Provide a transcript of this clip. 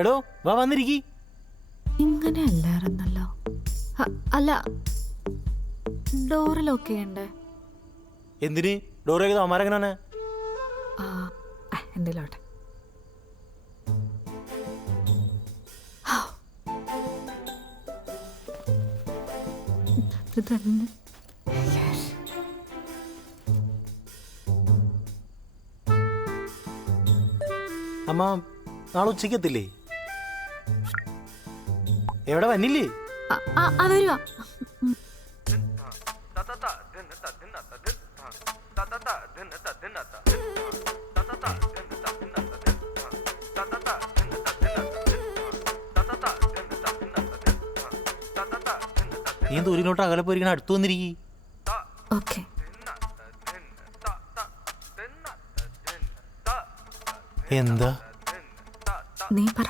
എടോ വാ വന്നിരിക്കി. ഇങ്ങനെയല്ലായിരുന്നല്ലോ. അല്ല, ഡോറ് ലോക്ക് ചെയ്യണ്ടേ? എന്തിന് ഡോർ ചെയ്ത് അമാരെങ്ങനാണ്? എന്തിലോട്ടെ. അമ്മ നാളെ ഉച്ചയ്ക്കെത്തില്ലേ? എവിടെ വന്നില്ലേ? വരുവാ. നീ ദൂരിലോട്ട് അകലെ പോയിരിക്കണ അടുത്ത് വന്നിരിക്കി. ഓക്കെ. എന്താ നീ പറ.